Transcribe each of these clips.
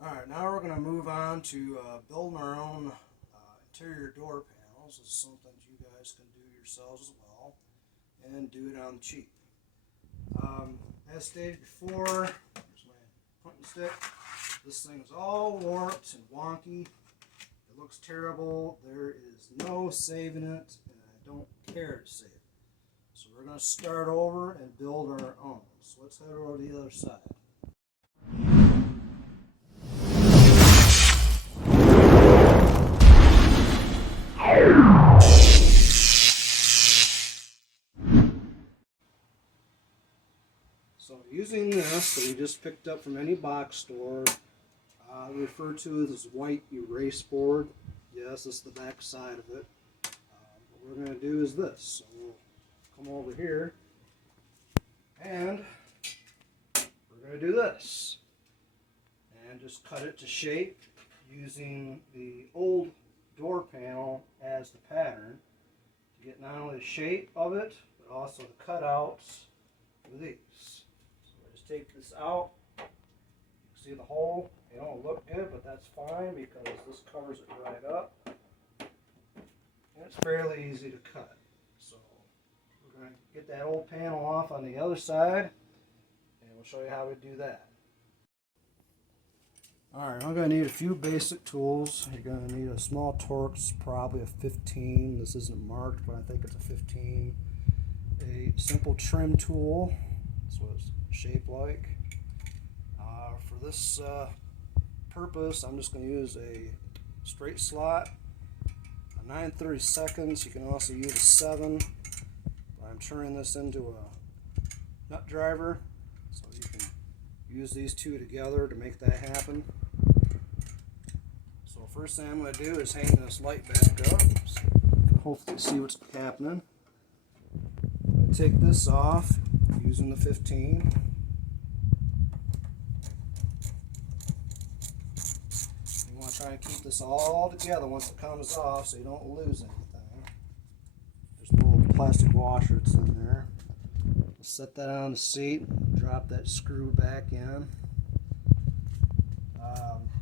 Alright, now we're going to move on to building our own interior door panels. This is something you guys can do yourselves as well and do it on the cheap. As stated before, here's my pointing stick. This thing is all warped and wonky. It looks terrible. There is no saving it, and I don't care to save it. So we're going to start over and build our own. So let's head over to the other side. So using this that we just picked up from any box store, referred to as white erase board. Yes, this is the back side of it. What we're going to do is this. So we'll come over here and we're going to do this. And just cut it to shape using the old door panel as the pattern to get not only the shape of it, but also the cutouts for these. So I just take this out. You can see the hole. It don't look good, but that's fine because this covers it right up. And it's fairly easy to cut. So we're going to get that old panel off on the other side, and we'll show you how we do that. Alright, I'm going to need a few basic tools. You're going to need a small Torx, probably a 15. This isn't marked, but I think it's a 15. A simple trim tool. That's what it's shaped like. For this purpose, I'm just going to use a straight slot, a 9/32. You can also use a 7. But I'm turning this into a nut driver, so you can use these two together to make that happen. So first thing I'm going to do is hang this light back up, so you can hopefully see what's happening. I'm going to take this off using the 15. You want to try and keep this all together once it comes off so you don't lose anything. There's a little plastic washer that's in there. Set that on the seat, drop that screw back in.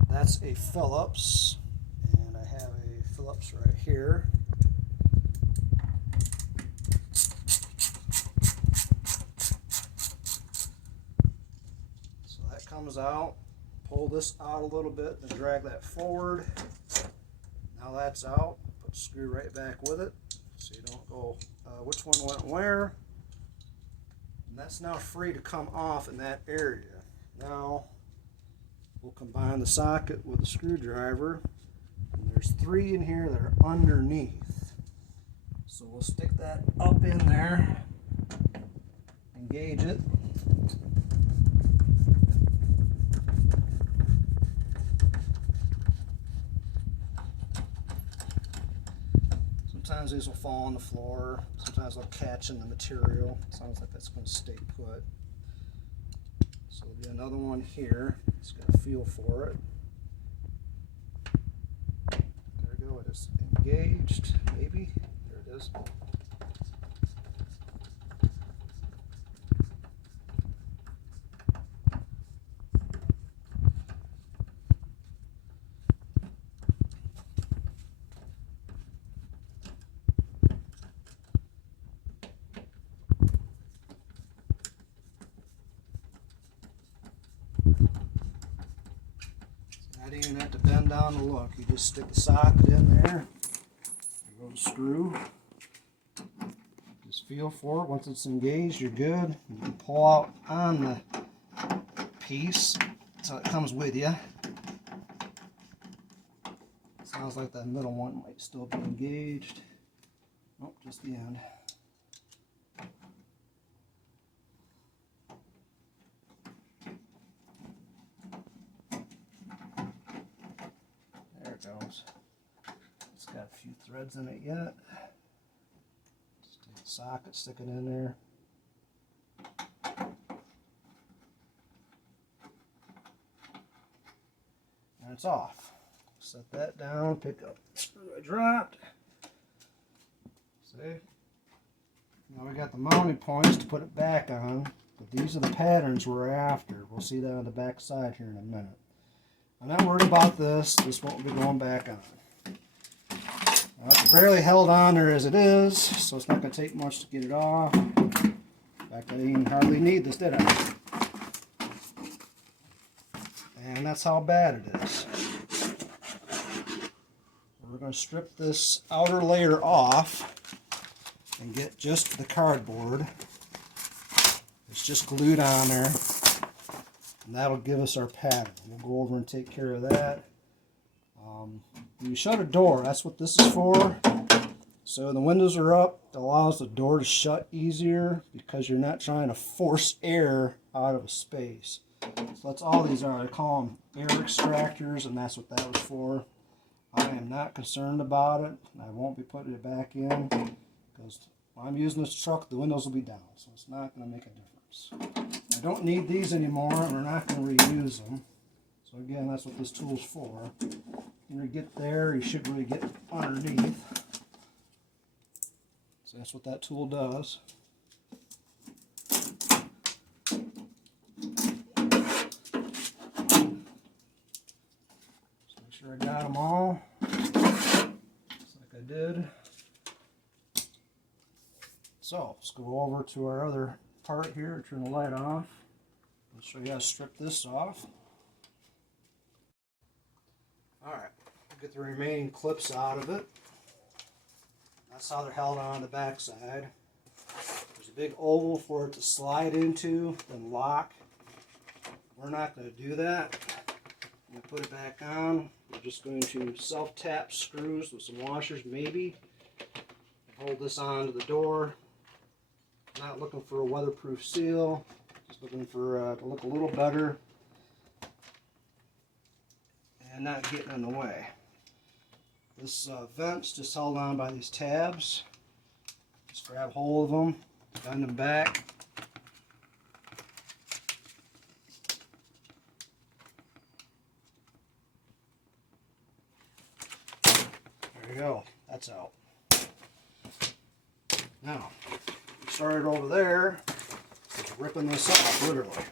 That's a Phillips, and I have a Phillips right here. So that comes out. Pull this out a little bit and drag that forward. Now that's out. Put the screw right back with it so you don't go which one went where. And that's now free to come off in that area. Now we'll combine the socket with the screwdriver, and there's 3 in here that are underneath. So we'll stick that up in there, engage it. Sometimes these will fall on the floor, sometimes they'll catch in the material. It sounds like that's going to stay put. So there'll be another one here. Just got a feel for it. There we go, it is engaged, maybe. There it is. Not even have to bend down to look. You just stick the socket in there. There goes the screw. Just feel for it. Once it's engaged, you're good. You can pull out on the piece so it comes with you. Sounds like that middle one might still be engaged. Nope, just the end. Goes. It's got a few threads in it yet. Just take the socket, stick it in there. And it's off. Set that down, pick up the screw I dropped. See? Now we got the mounting points to put it back on, but these are the patterns we're after. We'll see that on the back side here in a minute. I'm not worried about this. This won't be going back on. Now, it's barely held on there as it is, so it's not going to take much to get it off. In fact, I didn't hardly need this, did I? And that's how bad it is. We're going to strip this outer layer off and get just the cardboard. It's just glued on there, and that'll give us our pattern. We'll go over and take care of that. When you shut a door, that's what this is for. So the windows are up. It allows the door to shut easier because you're not trying to force air out of a space. So that's all these are. I call them air extractors, and that's what that was for. I am not concerned about it. I won't be putting it back in because when I'm using this truck, the windows will be down, so it's not going to make a difference. I don't need these anymore, and we're not going to reuse them. So again, that's what this tool's for. When you get there, you should really get underneath. So that's what that tool does. So make sure I got them all, just like I did. So let's go over to our other part here. Turn the light off. I'll show you how to strip this off. Alright, get the remaining clips out of it. That's how they're held on the back side. There's a big oval for it to slide into, then lock. We're not going to do that. When we put it back on, we're just going to self-tap screws with some washers maybe. Hold this onto the door. Not looking for a weatherproof seal, just looking for to look a little better and not getting in the way. This vent's just held on by these tabs. Just grab hold of them, bend them back. There you go, that's out. Now, started over there, just ripping this off, literally.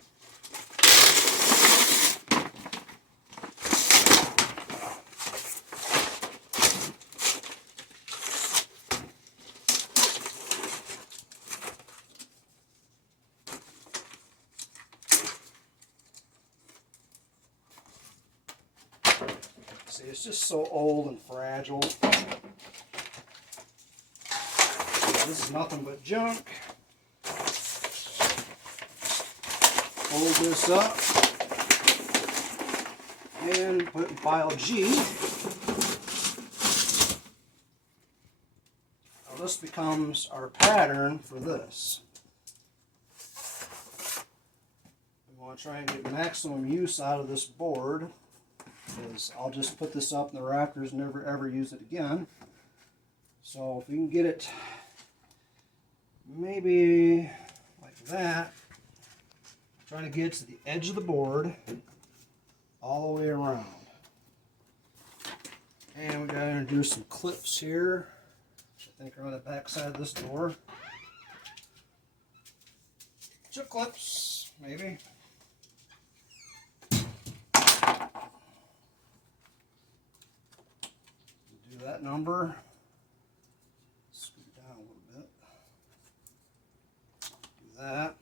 See, it's just so old and fragile. This is nothing but junk. Fold this up and put it in pile G. Now this becomes our pattern for this. We want to try and get maximum use out of this board, because I'll just put this up in the rafters and never ever use it again. So if we can get it maybe like that, trying to get to the edge of the board all the way around. And we got to introduce some clips here, which I think are on the back side of this door. Chip clips, maybe. Do that number. Scoot down a little bit. Do that.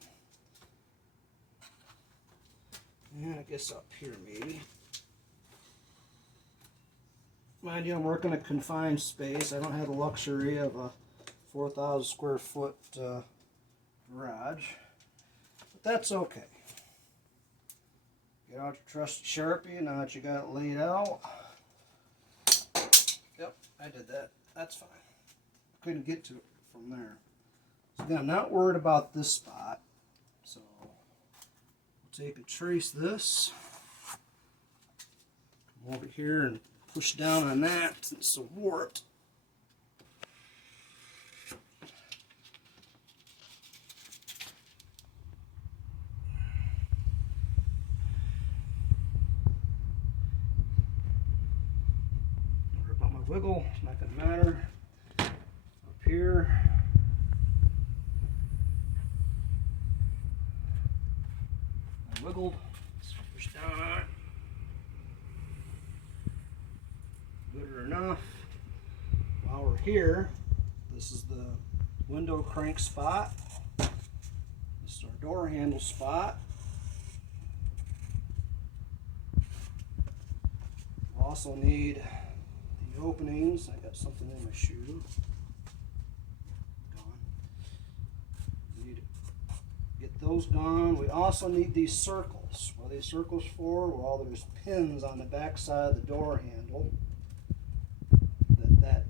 And I guess up here maybe. Mind you, I'm working a confined space. I don't have the luxury of a 4,000 square foot garage. But that's okay. Get out your trusty Sharpie now that you got it laid out. Yep, I did that. That's fine. I couldn't get to it from there. So again, I'm not worried about this spot. So we'll take and trace this. Come over here and push down on that since it's so warped. Don't worry about my wiggle, it's not going to matter. Up here. I wiggled, let's push down on it. here, this is the window crank spot. This is our door handle spot. We'll also need the openings. I got something in my shoe. Gone. Need to get those gone. We also need these circles. What are these circles for? Well, there's pins on the back side of the door handle. When that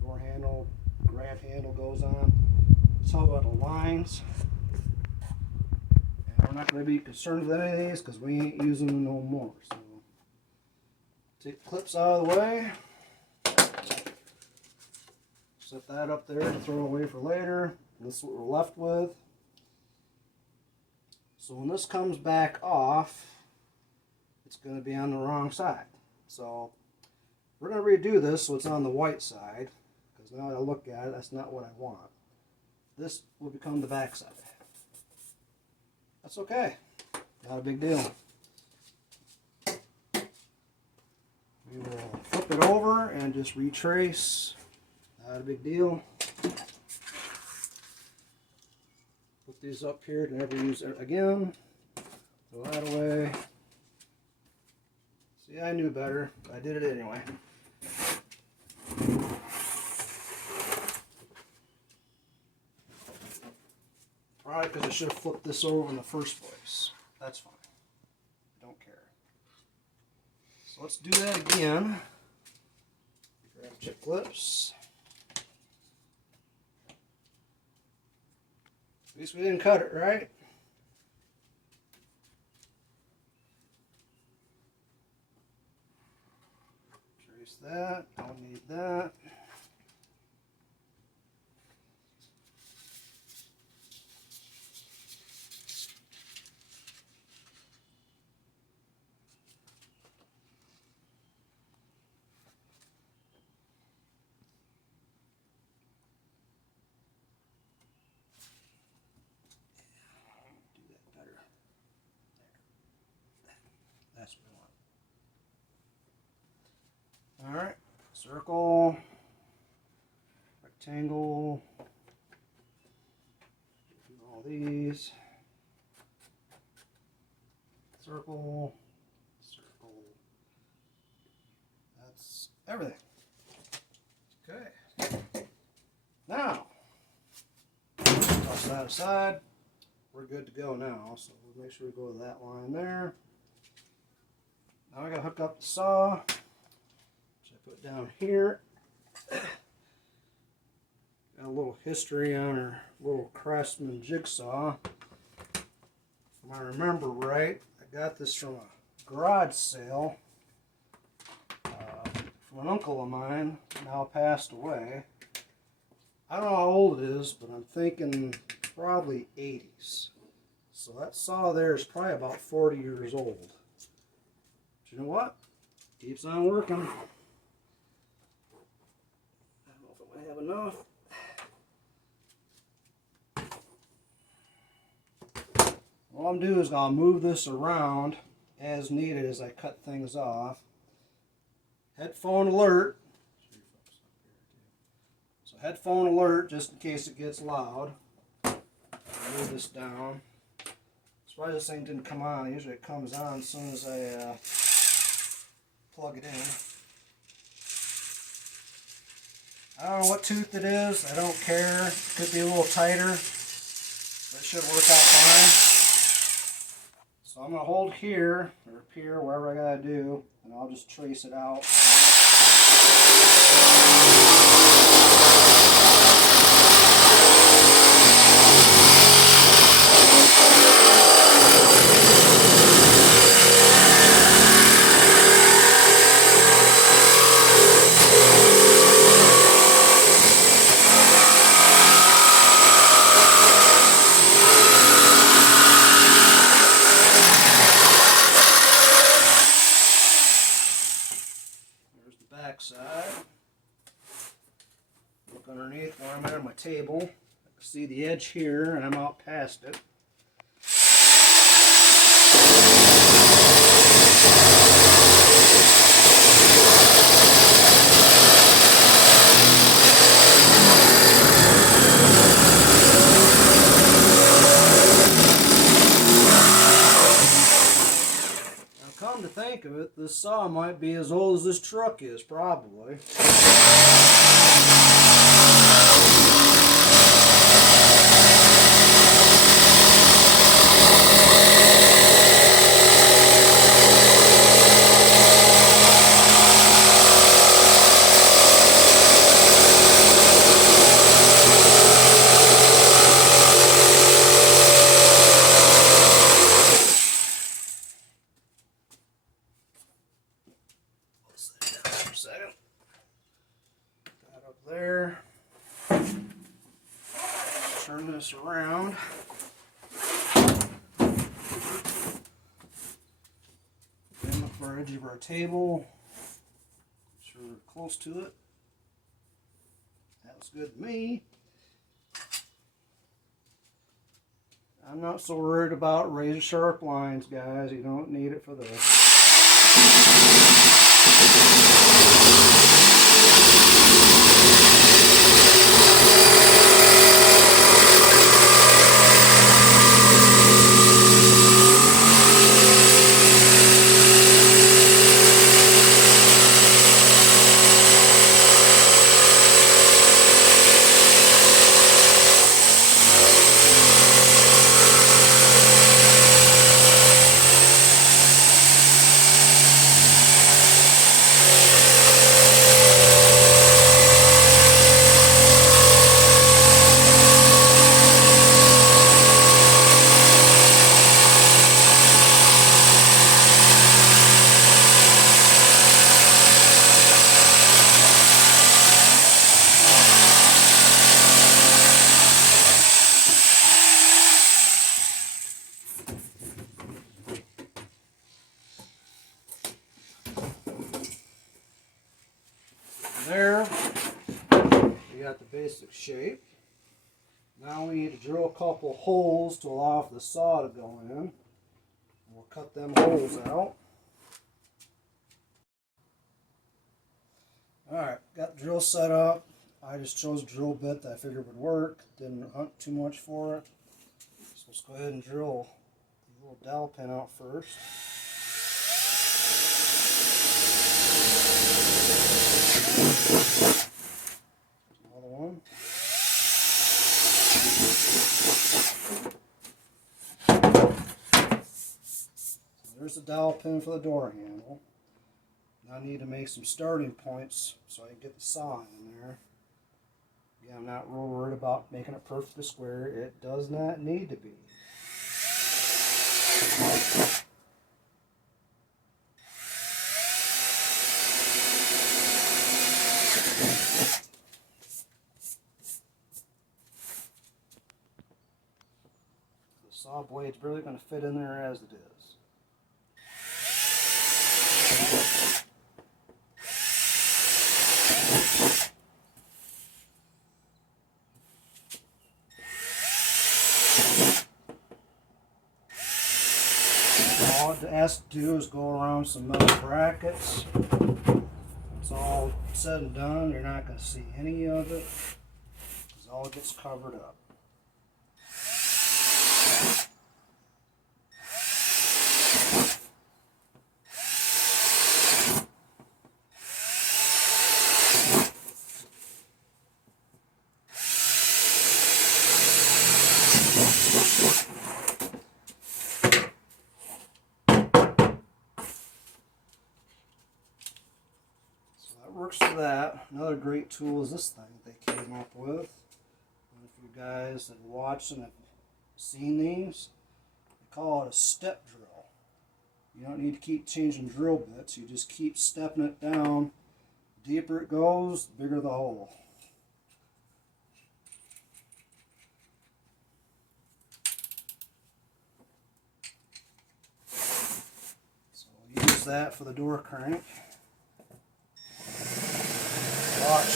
door handle, grab handle goes on. It's all about the lines. And we're not going to be concerned with any of these because we ain't using them no more. So take the clips out of the way. Set that up there and throw it away for later. This is what we're left with. So when this comes back off, it's going to be on the wrong side. So we're going to redo this so it's on the white side, because now I look at it, that's not what I want. This will become the back side. That's okay. Not a big deal. We will flip it over and just retrace. Not a big deal. Put these up here to never use it again. Throw that away. See, I knew better. I did it anyway. Probably because I should have flipped this over in the first place. That's fine. Don't care. So let's do that again. Grab chip clips. At least we didn't cut it, right? Trace that. Don't need that. That's what I want. Alright, circle, rectangle, do all these, circle, circle, that's everything. Okay, now, toss that aside, we're good to go now, so we'll make sure we go to that line there. Now I gotta hook up the saw, which I put down here. Got a little history on our little Craftsman jigsaw. If I remember right, I got this from a garage sale from an uncle of mine, now passed away. I don't know how old it is, but I'm thinking probably 80s. So that saw there is probably about 40 years old. You know what? Keeps on working. I don't know if I might have enough. All I'm doing is I'll move this around as needed as I cut things off. Headphone alert. So headphone alert just in case it gets loud. Move this down. That's why this thing didn't come on. Usually it comes on as soon as I plug it in. I don't know what tooth it is. I don't care. It could be a little tighter. But it should work out fine. So I'm going to hold here, or up here, wherever I got to do, and I'll just trace it out. Side. Look underneath where I'm at on my table. I can see the edge here, and I'm out past it. think of it, this saw might be as old as this truck is, probably. Second. That up there. Turn this around. Then look for our edge of our table. Make sure we're close to it. That was good to me. I'm not so worried about razor sharp lines, guys. You don't need it for this. There, we got the basic shape. Now we need to drill a couple holes to allow for the saw to go in. We'll cut them holes out. Alright, got the drill set up. I just chose a drill bit that I figured would work. Didn't hunt too much for it. So let's go ahead and drill the little dowel pin out first. Another one. So there's the dowel pin for the door handle. Now I need to make some starting points so I can get the saw in there. Again, I'm not real worried about making it perfectly square. It does not need to be. Saw blade's really going to fit in there as it is. All it has to do is go around some metal brackets. It's all said and done. You're not going to see any of it because all gets covered up. Works for that. Another great tool is this thing they came up with. And if you guys have watched and have seen these, they call it a step drill. You don't need to keep changing drill bits. You just keep stepping it down. The deeper it goes, the bigger the hole. So we'll use that for the door crank. Watch.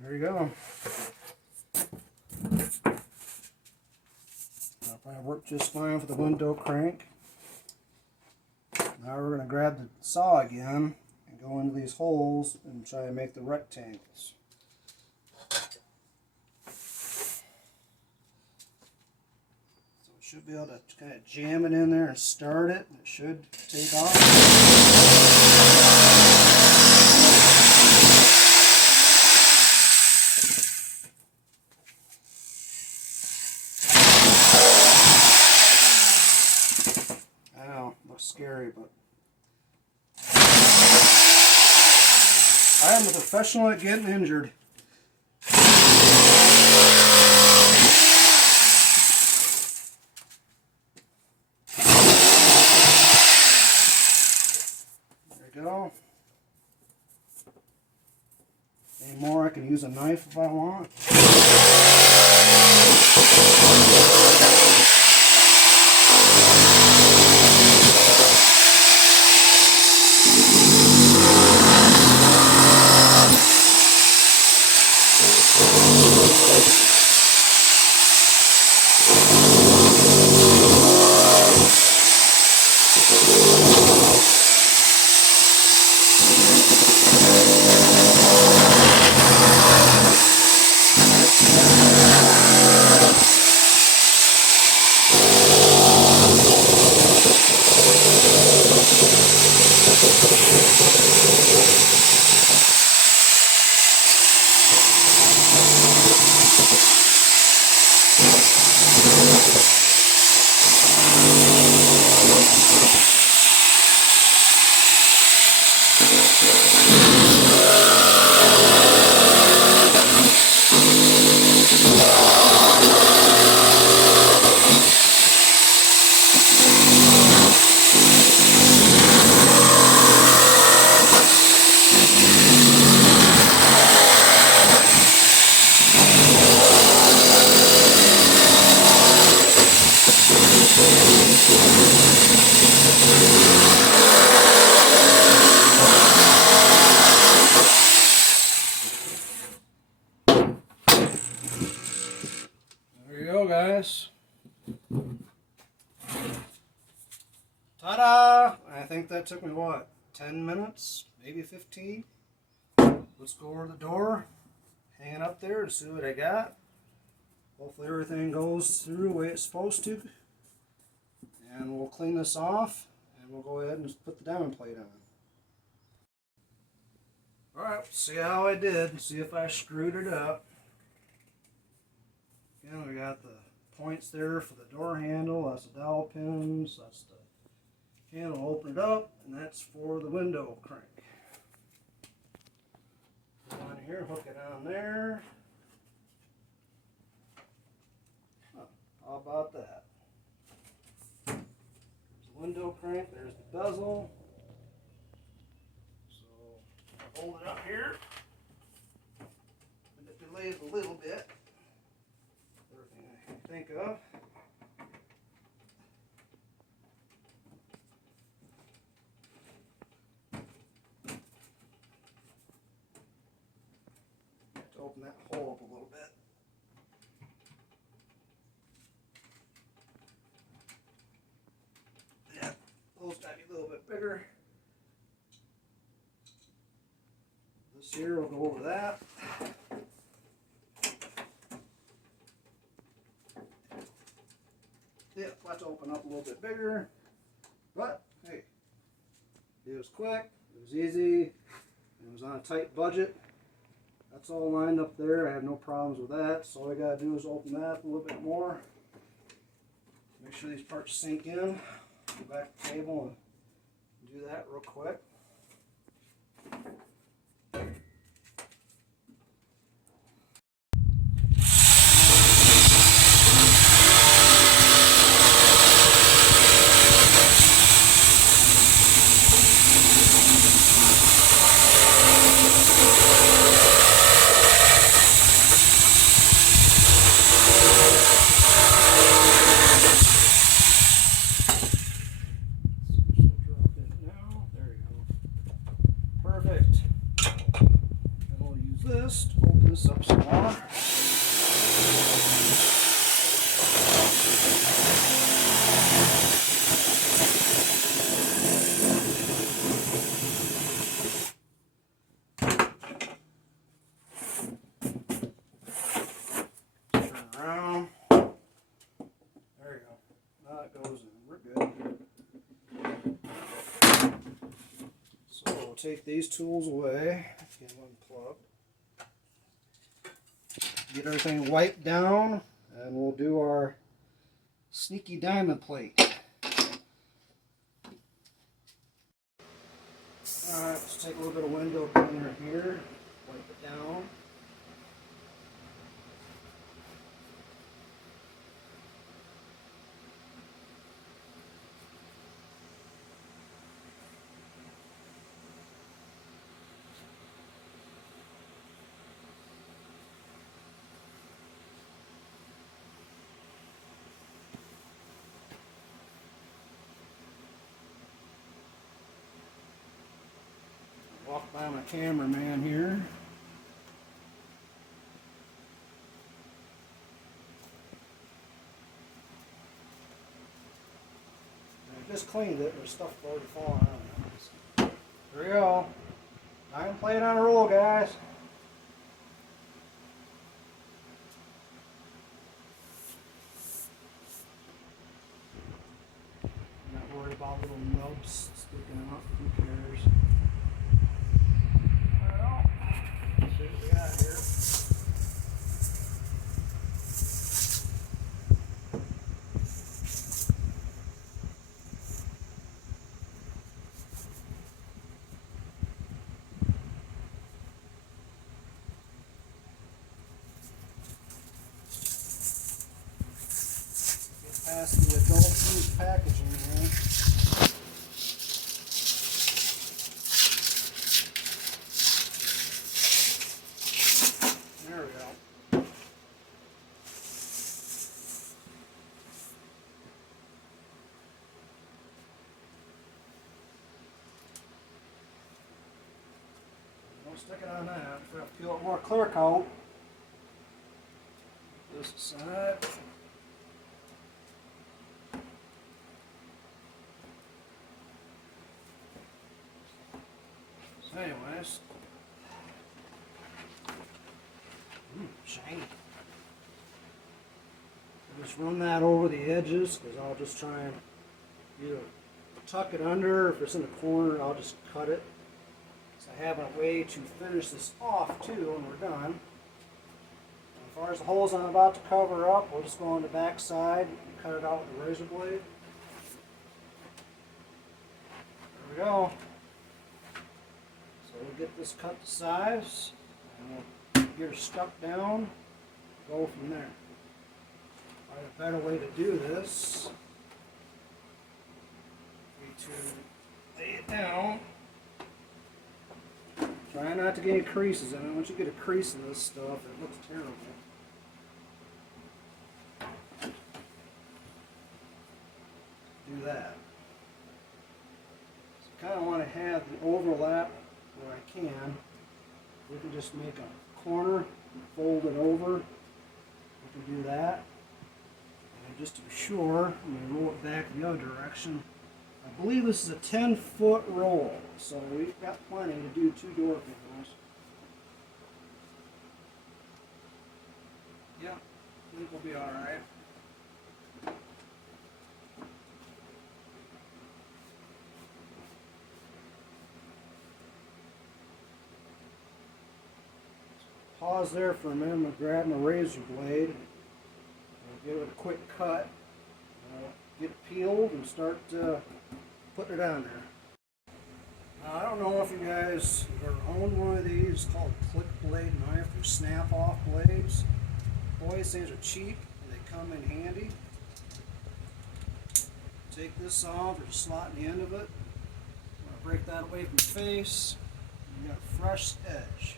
There you go. That'll probably work just fine for the window crank. Now we're going to grab the saw again and go into these holes and try to make the rectangles. So it should be able to kind of jam it in there and start it. It should take off. I know, looks scary, but I am a professional at getting injured. There we go. Any more, I can use a knife if I want. There you go, guys. Ta-da! I think that took me, what, 10 minutes? Maybe 15? Let's go over the door, hang it up there and see what I got. Hopefully everything goes through the way it's supposed to. And we'll clean this off, and we'll go ahead and just put the diamond plate on. Alright, see how I did, see if I screwed it up. Again, we got the points there for the door handle, that's the dowel pins, that's the handle, open it up, and that's for the window crank. Go on here, hook it on there. Huh, how about that? There's the window crank, there's the bezel. So, hold it up here. Manipulate it a little bit. Everything I can think of. Have to open that hole up a little bit. Yeah, those gotta be a little bit bigger. This here will go over that. Yeah, let's open up a little bit bigger, but hey, it was quick, it was easy, it was on a tight budget. That's all lined up there, I have no problems with that, so all I gotta do is open that a little bit more, make sure these parts sink in, go back to the table and do that real quick. This to open this up some more. take these tools away. Get them unplugged. Get everything wiped down, and we'll do our sneaky diamond plate. Alright, let's take a little bit of window cleaner here, wipe it down. Walk by my cameraman here. I just cleaned it, there's stuff already falling out. There we go. I'm playing on a roll, guys. I'm not worried about little nubs sticking out. Who cares? Well, let's see what we got here. Past the adult use packaging here. There we go. Don't stick it on that. We're going to peel it more clear coat. This side. Anyways, shiny. I'll just run that over the edges because I'll just try and either tuck it under. If it's in the corner, I'll just cut it. So I have a way to finish this off too when we're done. As far as the holes I'm about to cover up, we'll just go on the back side and cut it out with a razor blade. There we go. So we'll get this cut to size, and we'll get her stuck down, go from there. Probably a better way to do this would be to lay it down. Try not to get any creases in it. Once you get a crease in this stuff, it looks terrible. Do that. So kind of want to have the overlap where I can. We can just make a corner and fold it over. We can do that. And just to be sure, I'm going to roll it back the other direction. I believe this is a 10-foot roll, so we've got plenty to do 2 door panels. Yeah, I think we'll be alright. Pause there for a minute. I'm going to grab my razor blade. I'll give it a quick cut. Get it peeled and start putting it on there. Now, I don't know if you guys have ever owned one of these. It's called a click blade knife. They're snap-off blades. Boy, these things are cheap and they come in handy. Take this off, or just slot in the end of it. I'm going to break that away from the face. You got a fresh edge.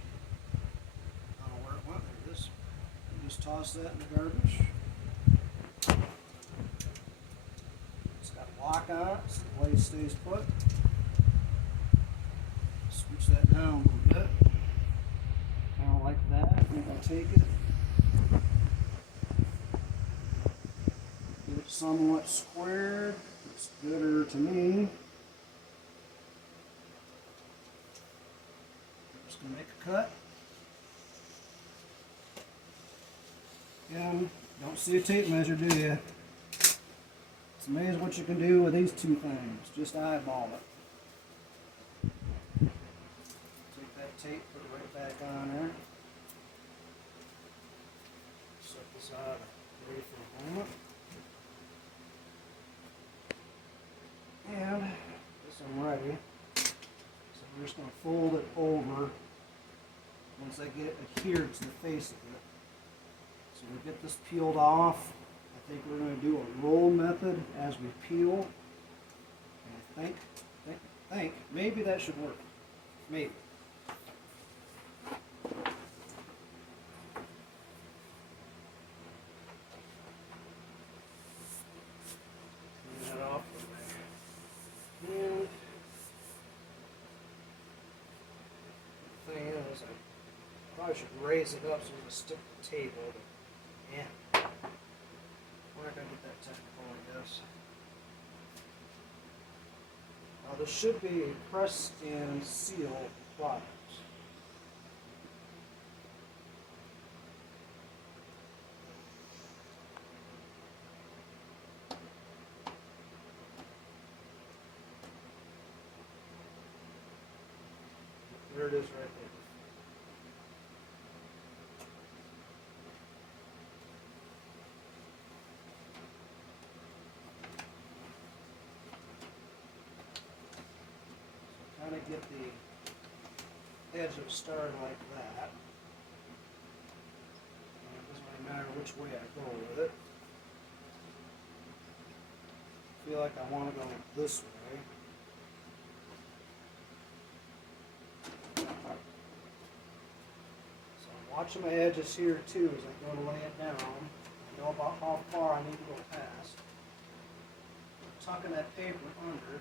Just toss that in the garbage. It's got a lock on it so the blade stays put. Switch that down a little bit. Kind of like that. I think I'll take it. Get it somewhat squared. Looks gooder to me. Just going to make a cut. Again, don't see a tape measure, do you? It's amazing what you can do with these 2 things. Just eyeball it. tape, put it right back on there. Set this out, ready for a moment. And this I'm ready. So we're just going to fold it over once I get it adhered to the face of it. So we get this peeled off. I think we're going to do a roll method as we peel. And I think maybe that should work. Maybe. Clean that off with my hand. The thing is, I probably should raise it up so we can stick the table, but yeah. We're not going to get that technical, I guess. Now this should be a press and seal product. There it is right there. Kind of get the edge of started like that. And it doesn't really matter which way I go with it. I feel like I want to go this way. So I'm watching my edges here too as I go to lay it down. I know about how far I need to go past. Tucking that paper under.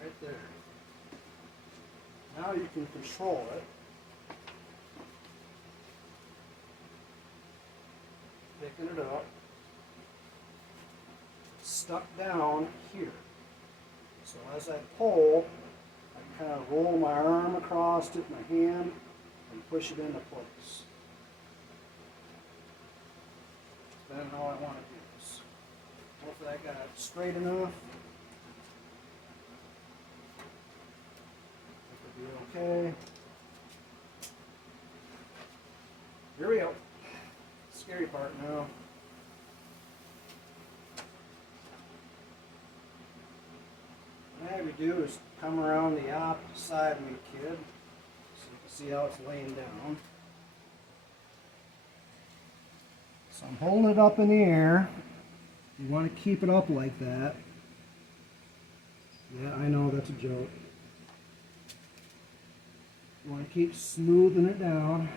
Right there. Now you can control it. Picking it up. Stuck down here. So as I pull, I can kind of roll my arm across it, my hand, and push it into place. Depending on how I want to do this. Hopefully I got it straight enough. Okay. Here we go. Scary part now. What I have you do is come around the opposite side of me, kid, so you can see how it's laying down. So I'm holding it up in the air. You want to keep it up like that. Yeah, I know that's a joke. You want to keep smoothing it down.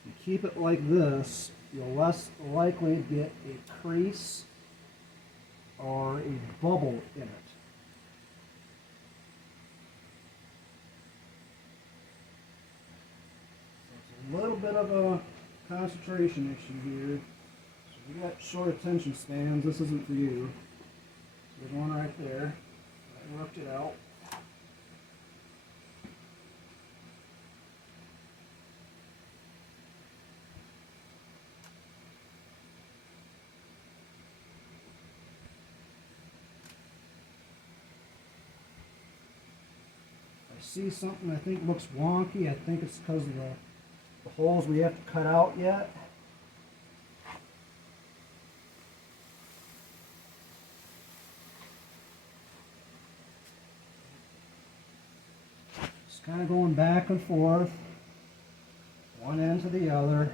If you keep it like this, you'll less likely get a crease or a bubble in it. So it's a little bit of a concentration issue here. So if you got short attention spans, this isn't for you. So there's one right there. I worked it out. I see something I think looks wonky. I think it's because of the holes we have to cut out yet. Kind of going back and forth, one end to the other.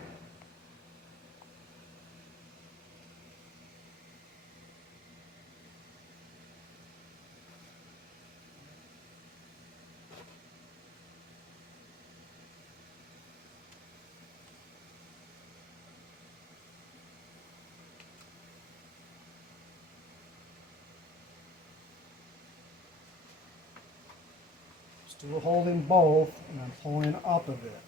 Still holding both, and I'm pulling up a bit.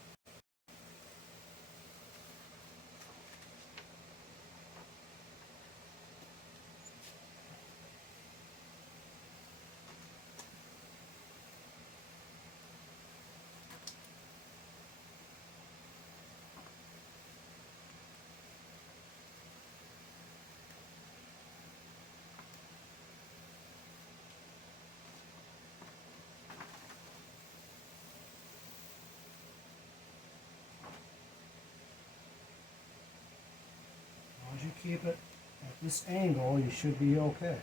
keep it at this angle, you should be okay.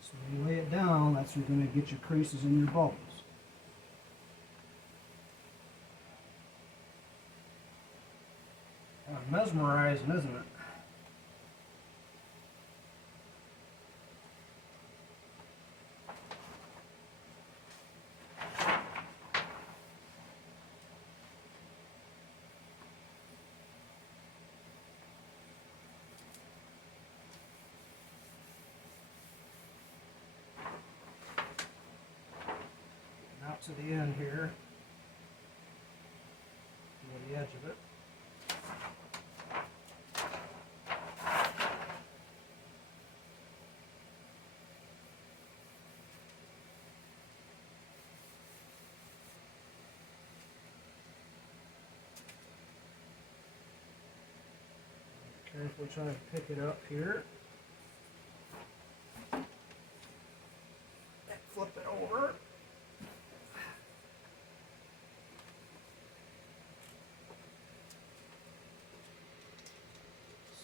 So when you lay it down, that's where you're going to get your creases in your bubbles. Kind of mesmerizing, isn't it? Out to the end here, to the edge of it. Carefully trying to pick it up here. And flip it over.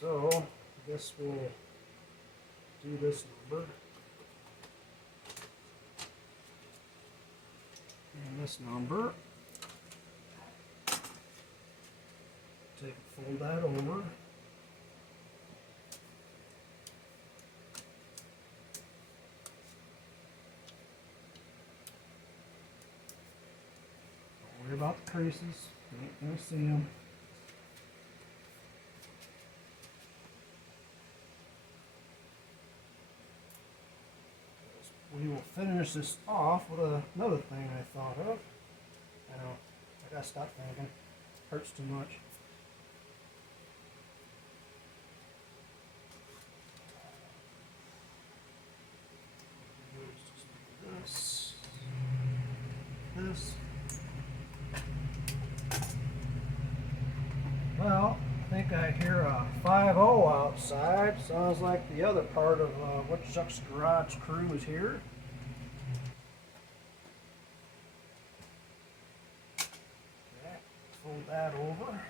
So, I guess we'll do this number. And this number. Fold that over. Don't worry about the creases. You ain't gonna see them. We will finish this off with another thing I thought of. I know, I gotta stop thinking. Hurts too much. This. Well, I think I hear a 5-0 outside. Sounds like the other part of Woodchucks Garage crew is here. Okay, fold that over.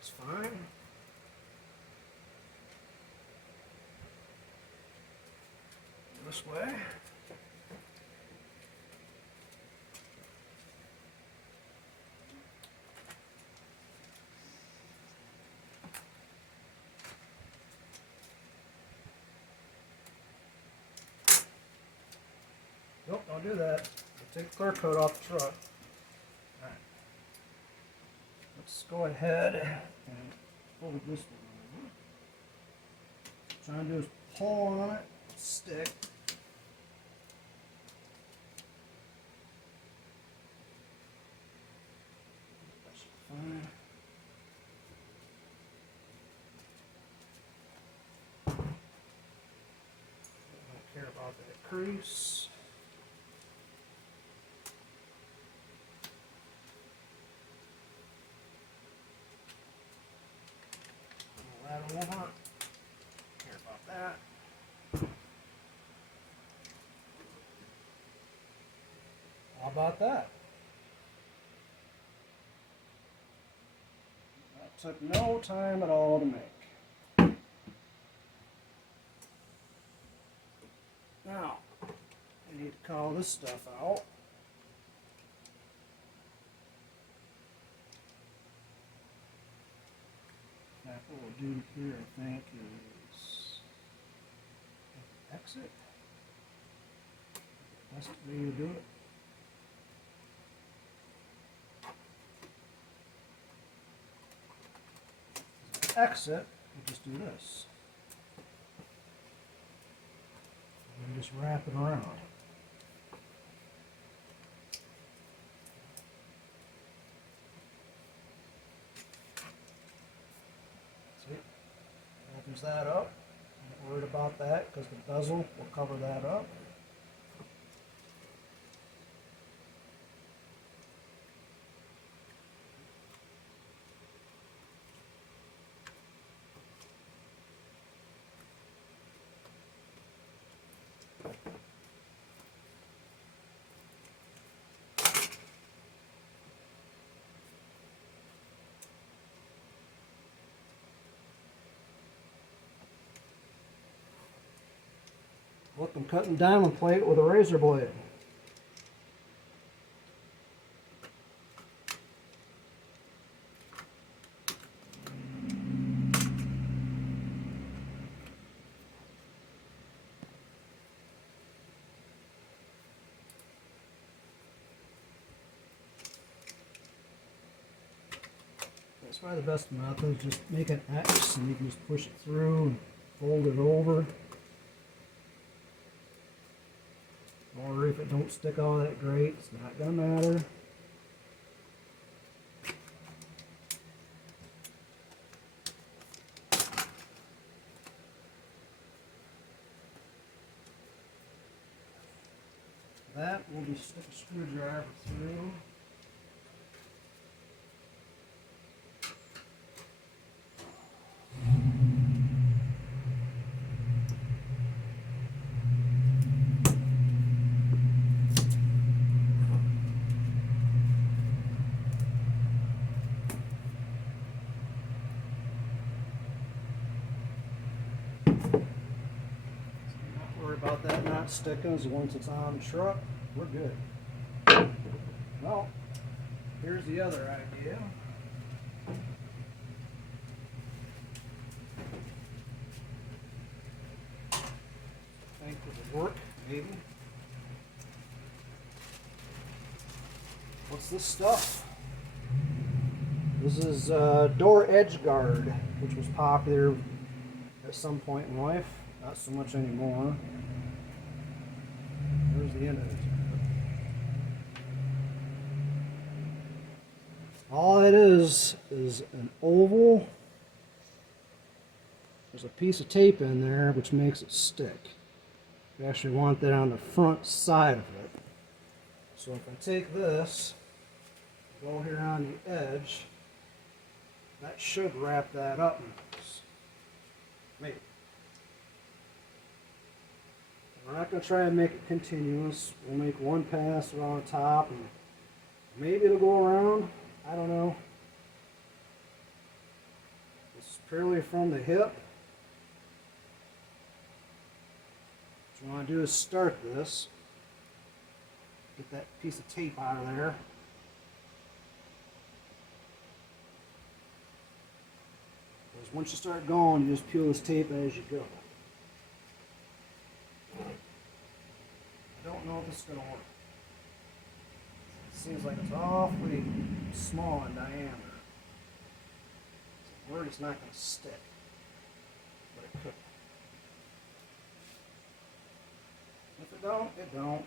It's fine. This way. Nope, don't do that. Take the clear coat off the truck. Alright. Let's go ahead and fold this one over. What I'm trying to do is pull on it, stick. That should be fine. Don't care about that crease. Roll that over. Care about that. How about that? That took no time at all to make. Now, I need to call this stuff out. Now, what we'll do here, I think, is exit. That's the way you do it. Exit, we just do this. And just wrap it around. covers that up. I'm not worried about that because the bezel will cover that up. Look, I'm cutting diamond plate with a razor blade. That's probably the best method. Just make an X and you can just push it through and fold it over. Or if it don't stick all that great, it's not gonna matter. That will be stick a screwdriver through. About that not sticking, so once it's on the truck, we're good. Well, here's the other idea. I think it'll work, maybe. What's this stuff? This is door edge guard, which was popular at some point in life. Not so much anymore. Where's the end of it? All it is an oval. There's a piece of tape in there which makes it stick. We actually want that on the front side of it. So if I take this, go here on the edge, that should wrap that up. Maybe. We're not going to try and make it continuous. We'll make one pass around the top and maybe it'll go around. I don't know. This is purely from the hip. What you want to do is start this. Get that piece of tape out of there. Because once you start going, you just peel this tape as you go. I don't know if this is going to work. It seems like it's awfully small in diameter. So word it's not going to stick, but it could. If it don't, it don't.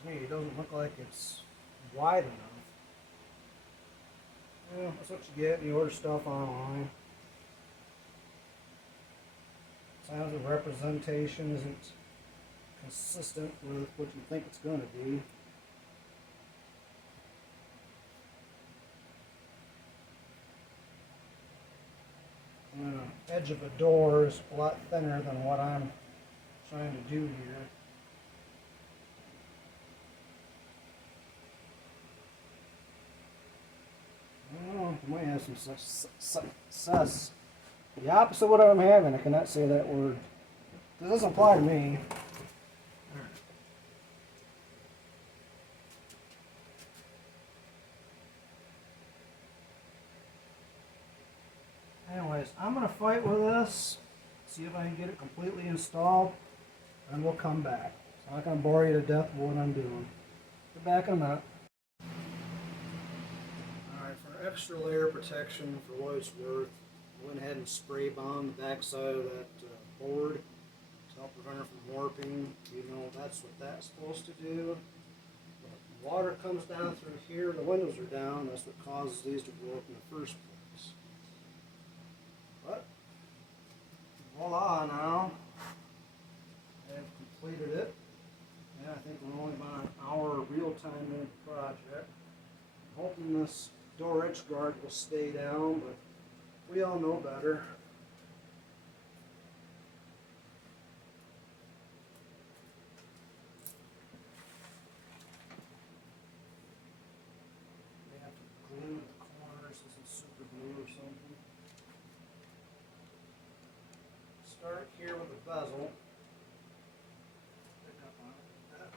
To me, it doesn't look like it's wide enough. Yeah, that's what you get when you order stuff online. Sometimes the representation isn't consistent with what you think it's going to be. The edge of a door is a lot thinner than what I'm trying to do here. Well, I might have some success. The opposite of what I'm having, I cannot say that word. This doesn't apply to me. Anyways, I'm going to fight with this, see if I can get it completely installed, and we'll come back. So I'm not going to bore you to death with what I'm doing. Get back in a minute. Alright, for extra layer protection for what it's worth, I went ahead and spray bombed the back side of that board to help prevent it from warping. You know, that's what that's supposed to do. But Water comes down through here, the windows are down, that's what causes these to blow up in the first place. But, voila now, I have completed it. And I think we're only about an hour real time into the project. I'm hoping this door edge guard will stay down, but we all know better. May have to glue the corners, this is super glue or something. Start here with a bezel. Pick up on it like that.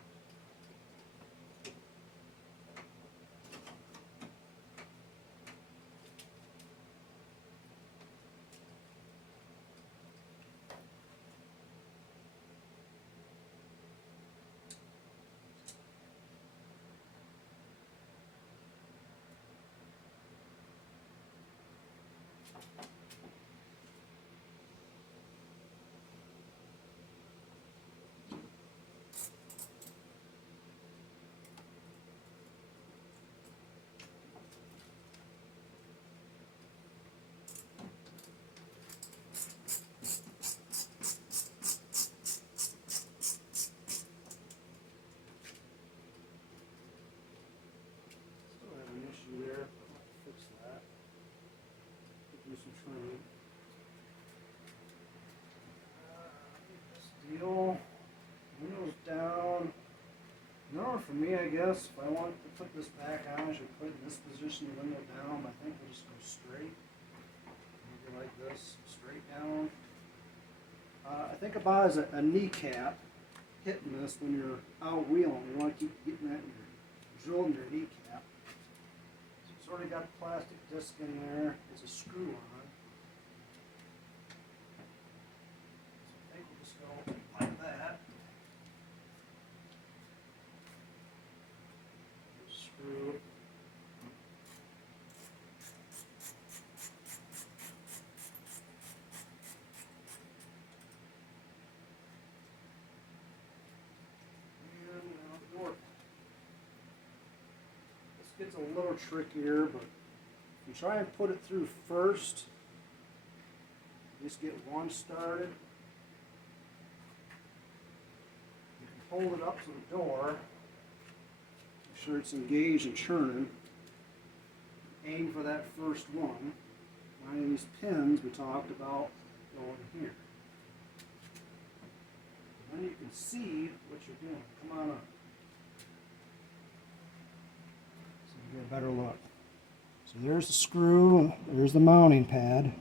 There, fix that. Do some trimming. This deal, windows down. In order for me, I guess, if I want to put this back on, I should put this position the window down. But I think we'll just go straight. Maybe like this, straight down. I think about it as a kneecap hitting this when you're out wheeling. You want to keep getting that in your drilling your kneecap. It's already got a plastic disc in there. There's a screw on. So I think we'll just go like that. Screw. And door. Gets a little trickier, but if you try and put it through first, just get one started. You can hold it up to the door, make sure it's engaged and churning. Aim for that first one. One of these pins we talked about going here. And then you can see what you're doing. Come on up. Get a better look. So there's the screw, there's the mounting pad,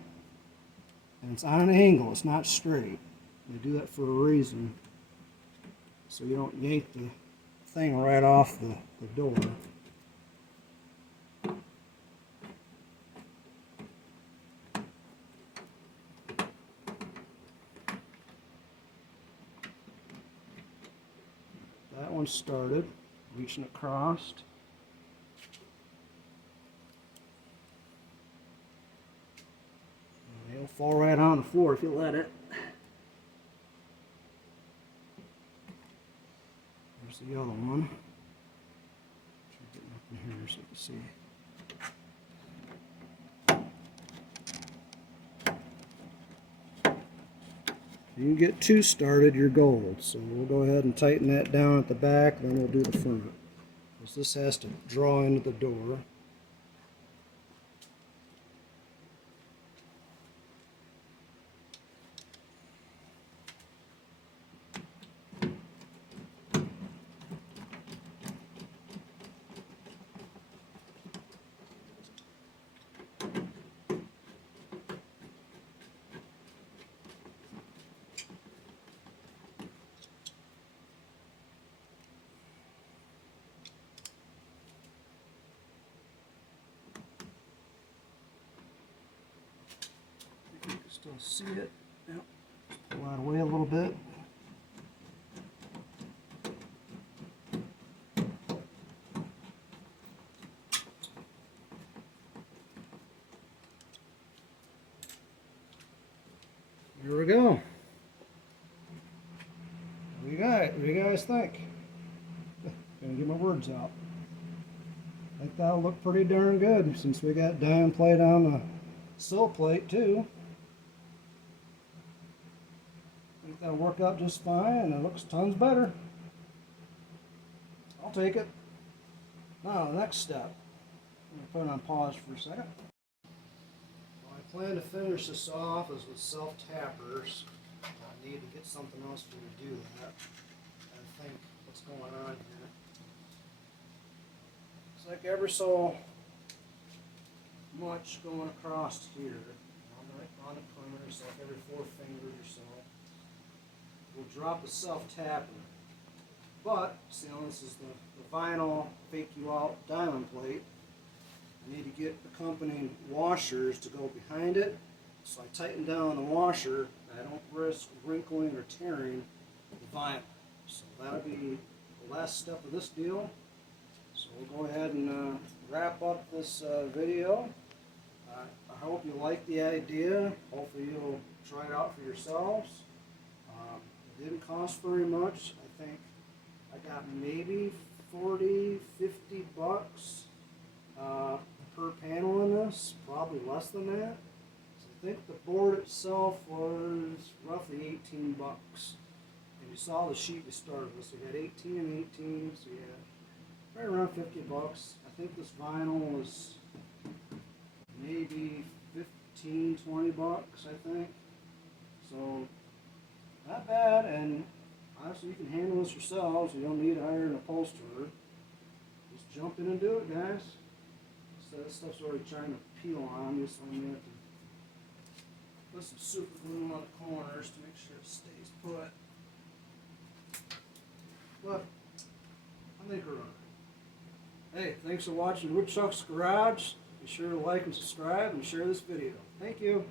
and it's on an angle, it's not straight. They do that for a reason, so you don't yank the thing right off the door. That one started, reaching across. It'll fall right on the floor if you let it. There's the other one. Try getting up in here so you can see. If you can get two started, you're gold. So we'll go ahead and tighten that down at the back, then we'll do the front. Because this has to draw into the door. Still see it. Yep. Pull that away a little bit. Here we go. What do you guys think? Gonna get my words out. I think that'll look pretty darn good since we got diamond plate on the sill plate too. I think that'll work out just fine and it looks tons better. I'll take it. Now the next step. I'm going to put it on pause for a second. Well, I plan to finish this off is with self-tappers. I need to get something else for me to do that. I think what's going on here. It's like ever so much going across here on the corners, like every 4 fingers or so. We'll drop the self-tapper. But, see, this is the vinyl fake you out diamond plate. I need to get accompanying washers to go behind it. So I tighten down the washer and I don't risk wrinkling or tearing the vinyl. So that'll be the last step of this deal. So we'll go ahead and wrap up this video. I hope you like the idea. Hopefully you'll try it out for yourselves. It didn't cost very much. I think I got maybe 40, 50 bucks per panel in this, probably less than that. So I think the board itself was roughly 18 bucks. And you saw the sheet we started with, so we had 18 and 18, so you had right around 50 bucks. I think this vinyl was maybe 15, 20 bucks, I think. So not bad, and honestly, you can handle this yourselves. You don't need to hire an upholsterer. Just jump in and do it, guys. So this stuff's already trying to peel on you, so I'm going to have to put some super glue on the corners to make sure it stays put. But I think we're alright. Hey, thanks for watching Woodchucks Garage. Be sure to like and subscribe and share this video. Thank you.